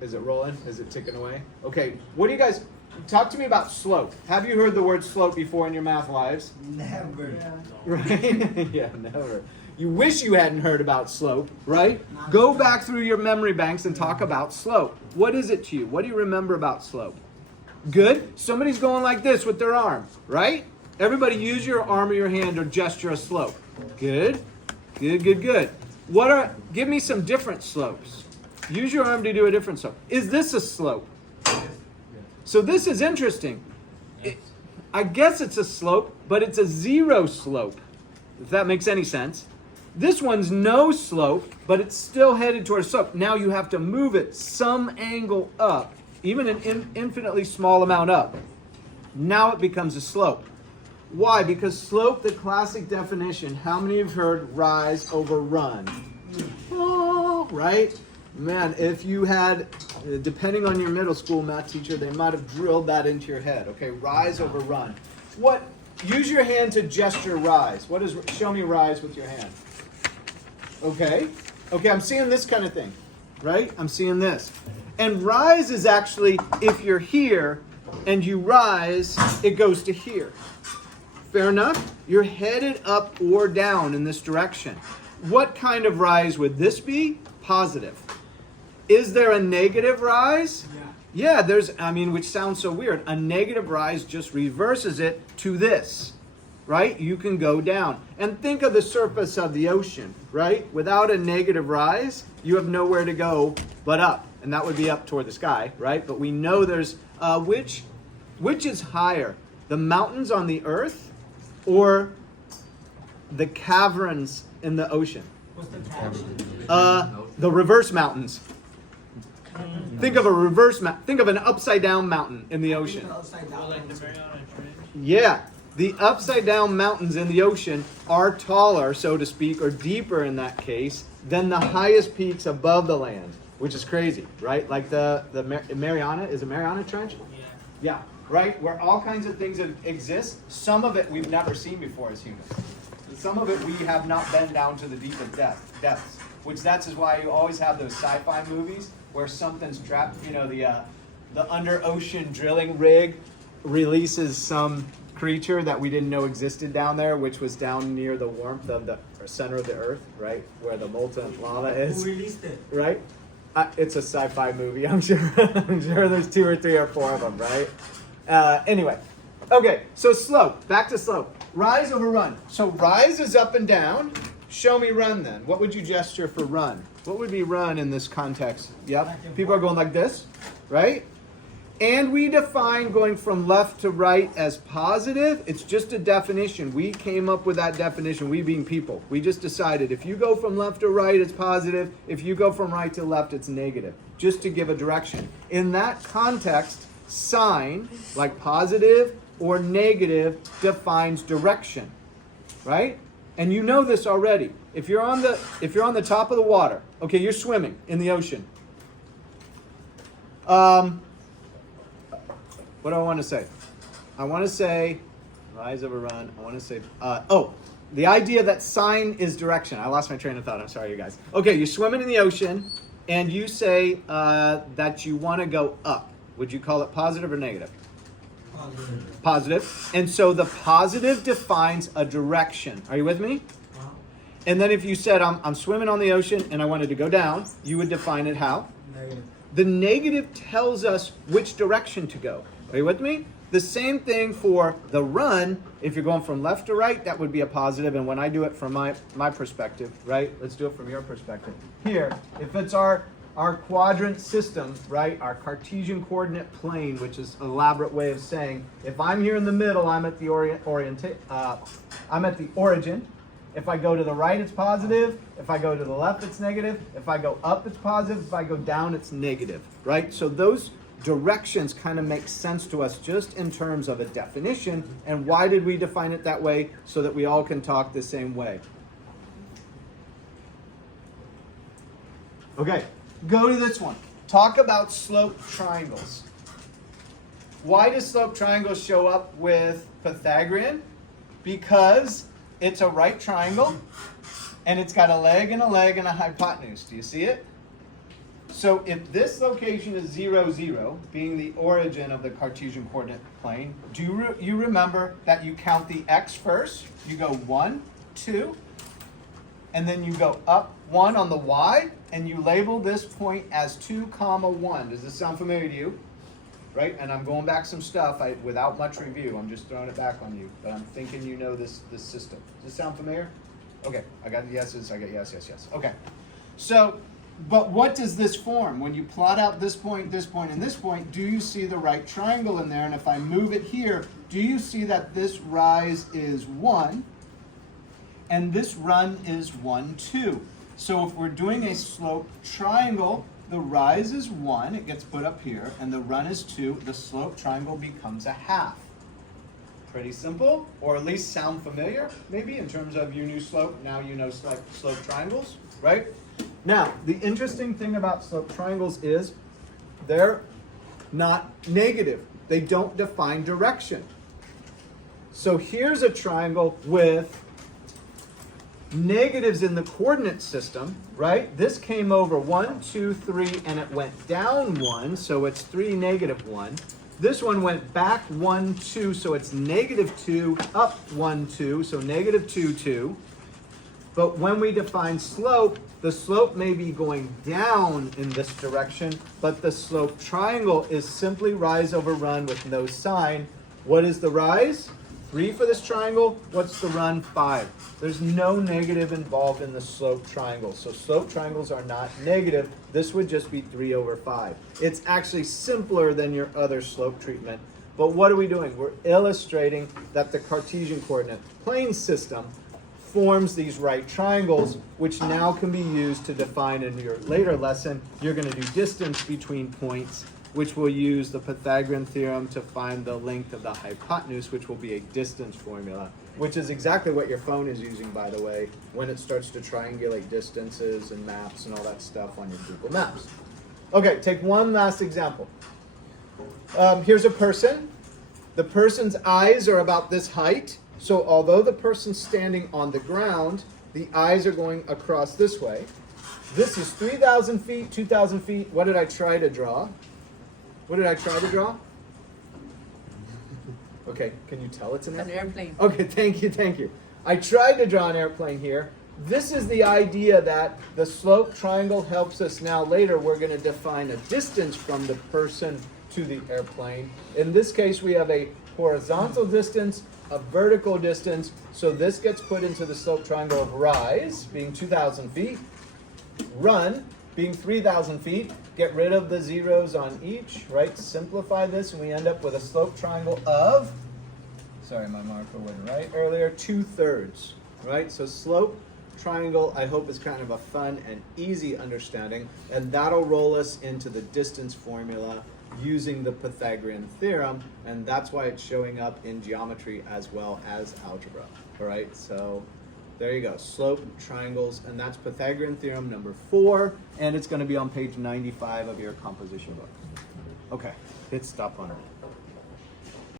Is it rolling? Is it ticking away? Okay, what do you guys, talk to me about slope. Have you heard the word slope before in your math lives? Never. Yeah. Right? Yeah, never. You wish you hadn't heard about slope, right? Go back through your memory banks and talk about slope. What is it to you? What do you remember about slope? Good. Somebody's going like this with their arm, right? Everybody use your arm or your hand or gesture a slope. Good. Good, good, good. Give me some different slopes. Use your arm to do a different slope. Is this a slope? So this is interesting. I guess it's a slope, but it's a zero slope, if that makes any sense. This one's no slope, but it's still headed towards slope. Now you have to move it some angle up, even an infinitely small amount up. Now it becomes a slope. Why? Because slope, the classic definition, how many have heard rise over run? Oh, right? Man, if you had, depending on your middle school math teacher, they might have drilled that into your head. Okay, rise over run. What? Use your hand to gesture rise. What is, show me rise with your hand. Okay. Okay, I'm seeing this kind of thing, right? I'm seeing this. And rise is actually, if you're here and you rise, it goes to here. Fair enough? You're headed up or down in this direction. What kind of rise would this be? Positive. Is there a negative rise? Yeah, there's, which sounds so weird. A negative rise just reverses it to this, right? You can go down. And think of the surface of the ocean, right? Without a negative rise, you have nowhere to go but up. And that would be up toward the sky, right? But we know there's, which is higher? The mountains on the earth or the caverns in the ocean? What's the cavern? The reverse mountains. Think of a reverse mountain. Think of an upside down mountain in the ocean. Yeah, the upside down mountains in the ocean are taller, so to speak, or deeper in that case, than the highest peaks above the land, which is crazy, right? Like the Mariana, is it Mariana Trench? Yeah, right? Where all kinds of things exist. Some of it we've never seen before as humans. Some of it we have not been down to the deepest depths, which that's why you always have those sci-fi movies where something's trapped. You know, the under ocean drilling rig releases some creature that we didn't know existed down there, which was down near the warmth of the center of the earth, right, where the molten lava is. Who released it? Right? It's a sci-fi movie. I'm sure. I'm sure there's 2 or 3 or 4 of them, right? Anyway, okay. So slope. Back to slope. Rise over run. So rise is up and down. Show me run then. What would you gesture for run? What would be run in this context? Yep. People are going like this, right? And we define going from left to right as positive. It's just a definition. We came up with that definition, we being people. We just decided if you go from left to right, it's positive. If you go from right to left, it's negative. Just to give a direction. In that context, sign, like positive or negative, defines direction, right? And you know this already. If you're on the top of the water, okay, you're swimming in the ocean. What do I want to say? I want to say, rise over run. I want to say, the idea that sign is direction. I lost my train of thought. I'm sorry, you guys. Okay, you're swimming in the ocean, and you say that you want to go up. Would you call it positive or negative? Positive. Positive. And so the positive defines a direction. Are you with me? And then if you said, I'm swimming on the ocean, and I wanted to go down, you would define it how? Negative. The negative tells us which direction to go. Are you with me? The same thing for the run. If you're going from left to right, that would be a positive. And when I do it from my perspective, right? Let's do it from your perspective. Here, if it's our quadrant system, right? Our Cartesian coordinate plane, which is an elaborate way of saying, if I'm here in the middle, I'm at the origin. If I go to the right, it's positive. If I go to the left, it's negative. If I go up, it's positive. If I go down, it's negative, right? So those directions kind of make sense to us just in terms of a definition. And why did we define it that way? So that we all can talk the same way. Okay, go to this one. Talk about slope triangles. Why do slope triangles show up with Pythagorean? Because it's a right triangle, and it's got a leg and a leg and a hypotenuse. Do you see it? So if this location is 0, 0, being the origin of the Cartesian coordinate plane, do you remember that you count the x first? You go 1, 2, and then you go up 1 on the y, and you label this point as 2, 1. Does this sound familiar to you? Right? And I'm going back some stuff without much review. I'm just throwing it back on you. But I'm thinking you know this system. Does this sound familiar? Okay, I got yeses, I got yes, yes, yes. Okay. So, but what does this form? When you plot out this point, and this point, do you see the right triangle in there? And if I move it here, do you see that this rise is 1, and this run is 1, 2? So if we're doing a slope triangle, the rise is 1, it gets put up here, and the run is 2, the slope triangle becomes a half. Pretty simple, or at least sound familiar, maybe, in terms of your new slope. Now you know slope triangles, right? Now, the interesting thing about slope triangles is they're not negative. They don't define direction. So here's a triangle with negatives in the coordinate system, right? This came over 1, 2, 3, and it went down 1, so it's 3, -1. This one went back 1, 2, so it's -2, up 1, 2, so -2, 2. But when we define slope, the slope may be going down in this direction, but the slope triangle is simply rise over run with no sign. What is the rise? 3 for this triangle. What's the run? 5. There's no negative involved in the slope triangle. So slope triangles are not negative. This would just be 3 over 5. It's actually simpler than your other slope treatment. But what are we doing? We're illustrating that the Cartesian coordinate plane system forms these right triangles, which now can be used to define in your later lesson. You're going to do distance between points, which will use the Pythagorean theorem to find the length of the hypotenuse, which will be a distance formula, which is exactly what your phone is using, by the way, when it starts to triangulate distances and maps and all that stuff on your Google Maps. Okay, take one last example. Here's a person. The person's eyes are about this height. So although the person's standing on the ground, the eyes are going across this way. This is 3,000 feet, 2,000 feet. What did I try to draw? What did I try to draw? Okay, can you tell it's an airplane? An airplane. Okay, thank you, thank you. I tried to draw an airplane here. This is the idea that the slope triangle helps us now later. We're going to define a distance from the person to the airplane. In this case, we have a horizontal distance, a vertical distance. So this gets put into the slope triangle of rise, being 2,000 feet. Run, being 3,000 feet. Get rid of the zeros on each, right? Simplify this, and we end up with a slope triangle of, sorry, my marker went right earlier, 2/3, right? So slope triangle, I hope, is kind of a fun and easy understanding, and that'll roll us into the distance formula using the Pythagorean theorem, and that's why it's showing up in geometry as well as algebra, all right? So there you go, slope triangles, and that's Pythagorean theorem number 4, and it's going to be on page 95 of your composition book. Okay, hit stop on it.